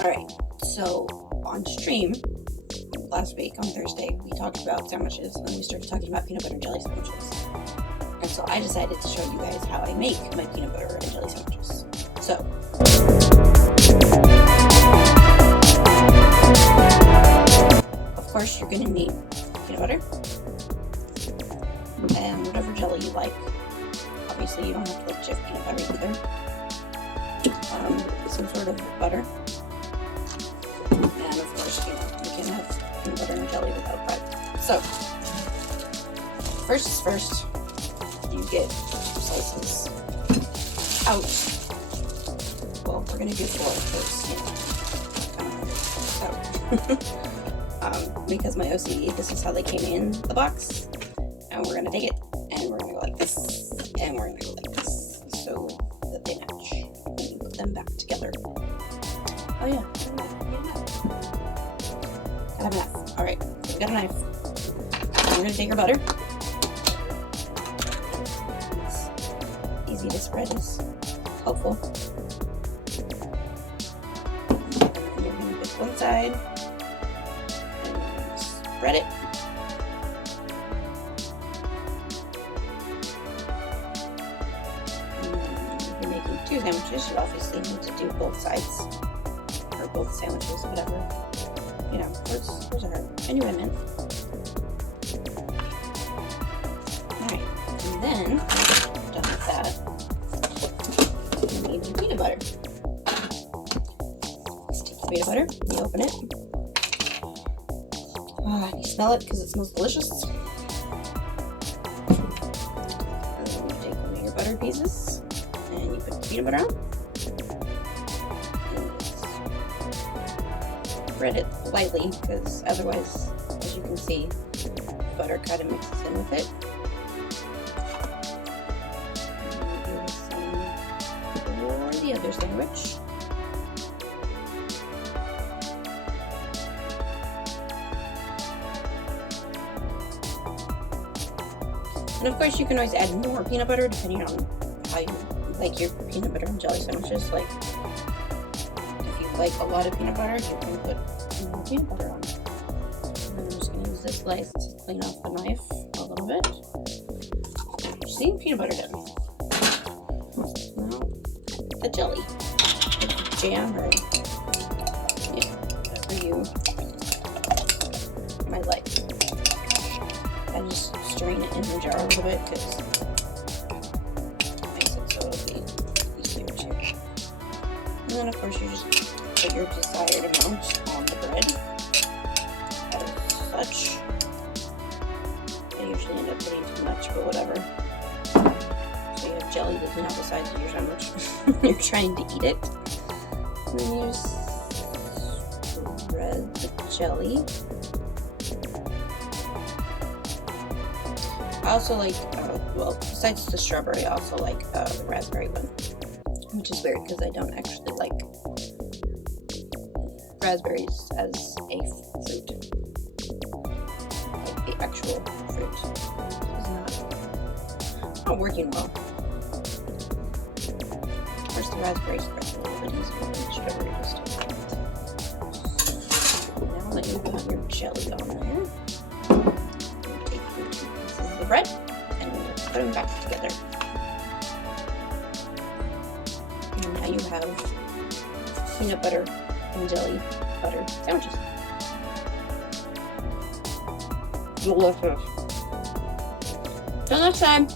Alright, so on stream last week on Thursday, we talked about sandwiches and we started talking about peanut butter and jelly sandwiches. And so I decided to show you guys how I make my peanut butter and jelly sandwiches. So, of course, you're going to need peanut butter and whatever jelly you like. Obviously, you don't have to like Jif peanut butter either. Some sort of butter. And of course, you can have peanut butter and jelly without bread. So, first, you get slices out. Well, we're going to do 4 because, because my OCD, this is how they came in the box. And we're going to take it, and we're going to go like this, and we're going to go like this, so that they match. And you put them back together. Oh yeah, got a knife. Alright, so we got a knife. And we're going to take our butter. It's easy to spread, is helpful. And you're going to pick one side, and spread it. Two sandwiches, you obviously need to do both sides, or both sandwiches, whatever. You know, words are hard. I knew what I meant. Alright, and then, after you're done with that, you need your peanut butter. Let's take the peanut butter, you open it. And you smell it because it smells delicious. And then you take one of your butter pieces. And you put the peanut butter on, and spread it lightly, because otherwise, as you can see, the butter kind of mixes in with it. And do the same for the other sandwich. And of course, you can always add more peanut butter depending on how you like your peanut butter and jelly sandwiches. Like, if you like a lot of peanut butter, you can put more peanut butter on. And I'm just going to use this slice to clean off the knife a little bit. See, peanut butter done. Now, the jelly, jam, or yeah, whatever you might like. I just strain it in the jar a little bit because and then of course you just put your desired amount on the bread as such. I usually end up putting too much, but whatever. So you have jelly that's not the size of your sandwich. You're trying to eat it. And then you just spread the jelly. I also like, well, besides the strawberry, I also like the raspberry one. Which is weird because I don't actually like raspberries as a fruit. Like the actual fruit is not working well. Of course, the raspberries are a little bit easier than the strawberries. Now that you have your jelly on there, you take your 2 pieces of the bread and put them back together. And now you have peanut butter and jelly butter sandwiches. Delicious. Till next time.